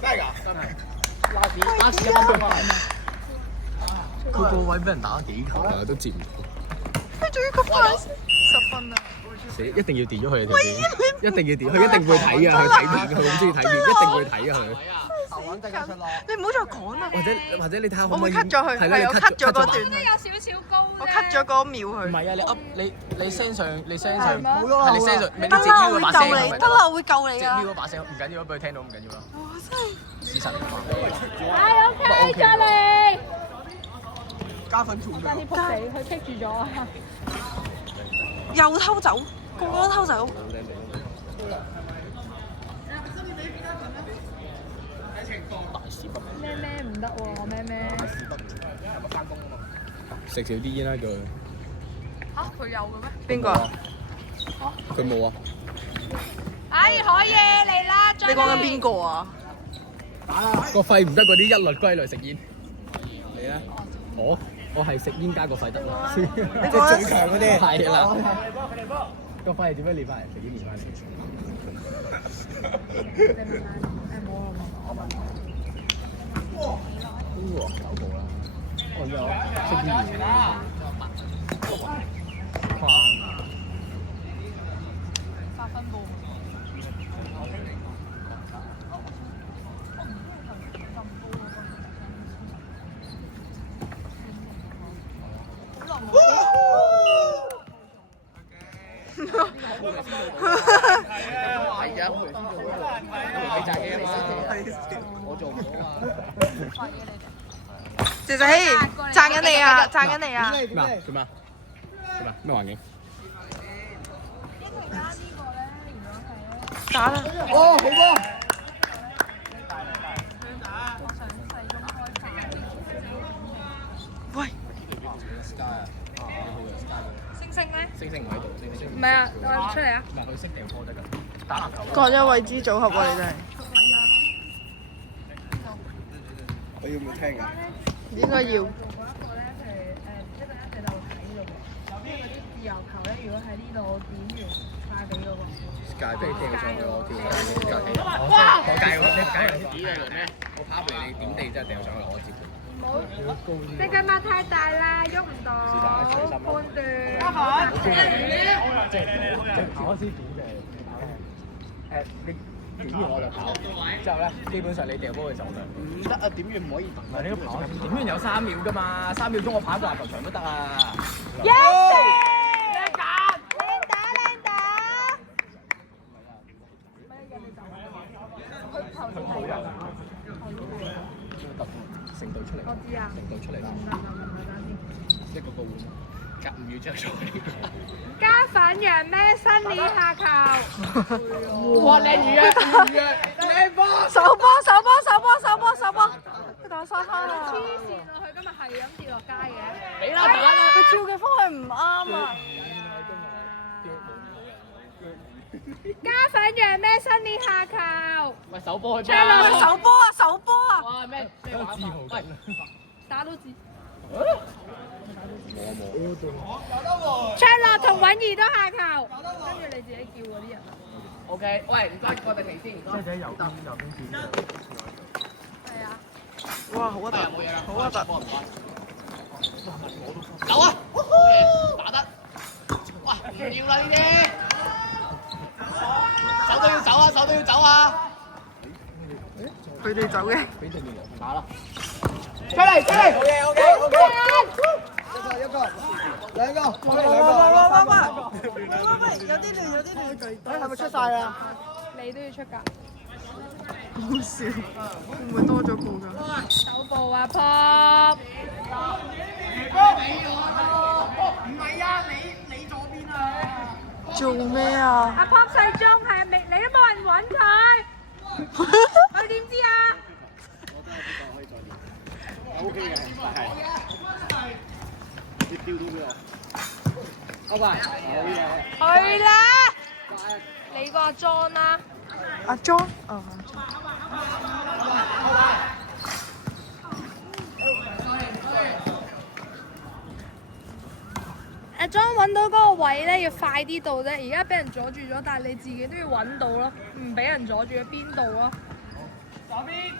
真係㗎，真係。拉屎1分鐘啊！佢個位俾人打咗幾球啊，都接唔到。佢仲要吸10分啊！死，一定要電咗佢啊！一定要電，佢一定會睇啊！佢睇片，佢好中意睇片，一定會睇啊！佢。你唔好再講啦。或者你睇下可我會唔可以 cut 咗佢，係我 cut 咗嗰段。應該有少少高啫。我 cut 咗嗰秒唔佢。係啊！你 up 你 send 上，你 send 上，係係你 send 上，你得啦，直瞄我會嗰把聲係咪救你，得啦，我會救你直啊！瞄嗰把聲唔緊要，俾佢聽到唔緊要啦。我真係事實嚟嘛。係 OK，再嚟。加分做咩？撲死，佢棘住咗。又偷走，個個都偷走。咩唔得喎，咩？食少啲煙啦佢。嚇，佢有嘅咩？邊個啊？佢冇啊。哎，可以嚟啦！你講緊邊個啊？個肺唔得嗰啲一律歸類食煙。你咧？我係食煙加個肺得啦。即係最強嗰啲。係啦。個肺係點樣練翻嚟？食煙練翻嚟。9步啦。我有食煙啦。框啊！8分步。係啊，你炸機啊嘛，我做唔到啊。姐姐，讚緊你啊！讚緊你啊！咩啊？做咩啊？咩環境？打啦！哦，好波！喂，星咧？星唔喺度，星唔係啊，我出嚟啊！唔係佢識掟波得㗎，打籃球。各一位之組合喎，你真係。我要唔要聽㗎？應該要。自由球咧，如果喺呢度點完快俾嗰個。界俾掟上去，我跳上去。哇！我界你解人啲係咩？我跑嚟你點地真係掟上去，我接。唔好，隻腳擘太大啦，喐唔到。判斷。即係我先點嘅。你點完我就跑，之後咧基本上你掟波嘅時候我就唔得啊！點完唔可以等。唔係你都跑，點完有3秒㗎嘛，3秒鐘我跑個籃球場都得啊。成隊出嚟，我知啊，成隊出嚟啦，一個個換，隔5秒之後再。加粉楊咩新年下球？哇！靚魚啊！靚波！手波！佢打沙灘啊！黐線啊！佢今日係咁跌落街嘅。俾啦打啦！佢跳嘅方向唔啱啊！加粉楊咩新年下球？喂，手波去出嚟手波啊！哇！咩自豪緊？打到字。我卓樂同允兒都下球，跟住你自己叫嗰啲人。OK，喂，唔該，過定嚟先。姐姐右邊轉。係啊。哇，好核突！冇嘢啦，好核突！走啊！打得。哇！唔要啦呢啲。手都要走啊！佢哋走嘅。俾對面人打啦。出嚟！一個，兩個，喂，有啲亂。係咪出晒啊？你都要出㗎。好笑，會唔會多咗個㗎？手部啊，Pop！唔係啊，你左邊啊！做咩啊？阿 Pop 細鐘係咪你都冇人揾佢？佢點知啊？ O K 嘅，係。你丟到俾我。好吧，好嘢。去啦！你個阿 John 啦。阿 John，阿 John 揾到嗰個位咧，要快啲到啫。而家俾人阻住咗，但係你自己都要揾到咯，唔俾人阻住喺邊度咯？左邊。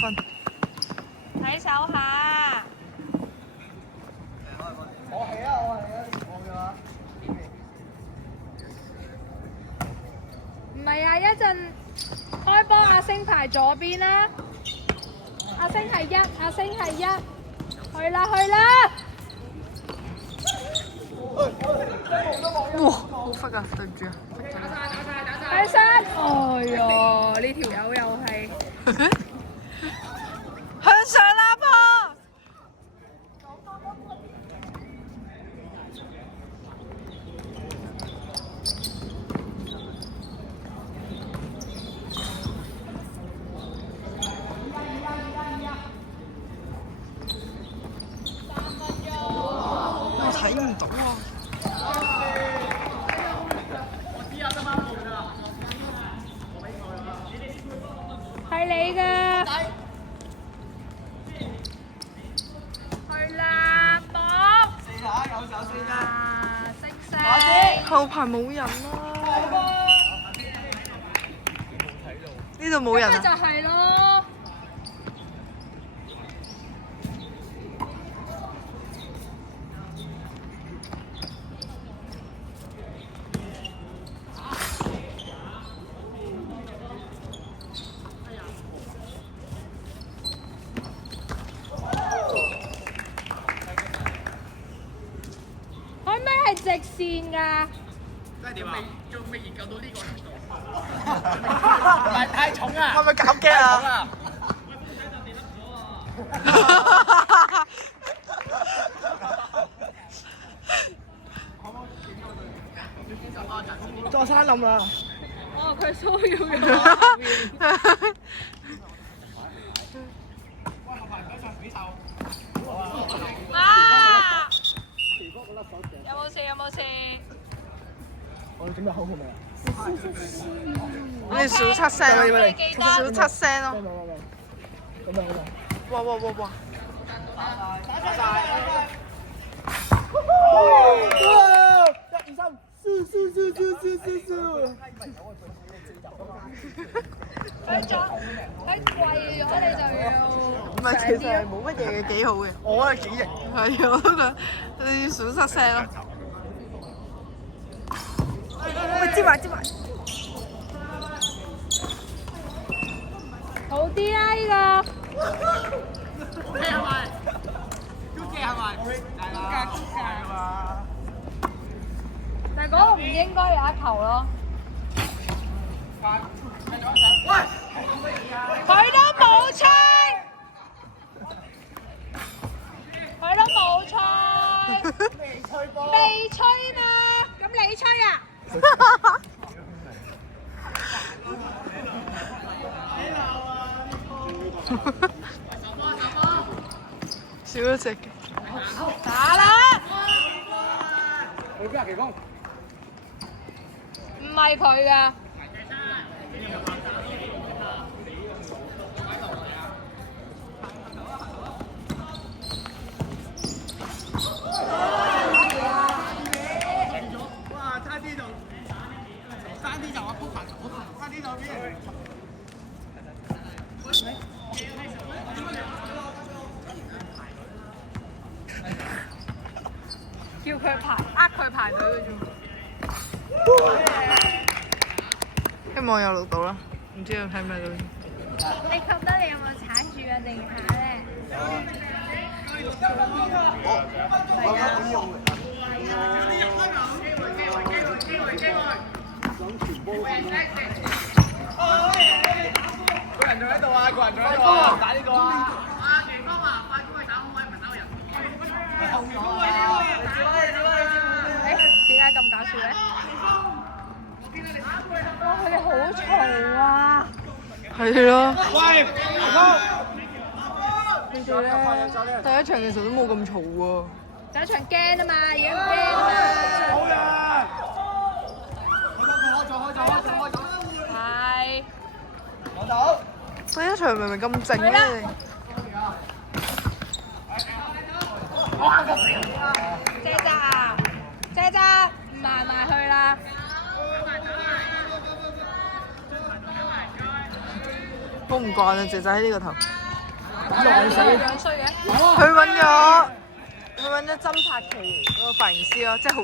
分。睇手下。我係啊，我嘅話。唔係啊，一陣開波阿星排左邊啦。阿星係一，阿星係一。去啦去啦！哇，好忽啊！對唔住啊。睇身，哎呀，呢條友又係向上啦波！我睇唔到啊！係你嘅。去啦，波！啊，星星。後排冇人啦。呢度冇人咪就啊！係咯。係直線㗎。即係點啊？仲未研究到呢個程度。唔係太重啊！係咪搞驚啊？座山冧啦！哦，佢騷擾咗。啊！有冇事？有冇事？我哋準備好好未啊？我哋數七聲咯，數七聲咯。咁樣。哇哇哇哇！打晒！1、2、3，輸！佢跪咗你就要。唔係，其實係冇乜嘢嘅，幾好嘅。我係幾型。係啊，我都覺得你要數七聲咯。喂，接埋。好啲啦呢個。係咪？都記係咪？但係嗰個唔應該有一球咯。佢都冇吹，未吹嘛？咁你吹啊？少咗隻嘅。打啦！去邊啊？奇峰。唔係佢㗎。哇！差啲就話撲埋，差啲就邊？叫佢排，佢排隊嘅啫。希望有錄到啦，唔知睇唔睇到？你覺得你有冇踩住個地下咧？個人仲喺度啊！打呢個啊！奇峰啊，快攻去打空位，唔係打人。點解咁搞笑咧？哇！佢哋好嘈啊！係咯。喂，你哋咧，第一場其實都冇咁嘈喎。第一場驚啊嘛，而家驚啊嘛。好人。係。攞到。第一場明明咁靜咧。姐姐，慢慢去啦。好唔慣啊，姐仔喺呢個頭。佢揾咗針拍旗嗰個髮型師咯，即係好。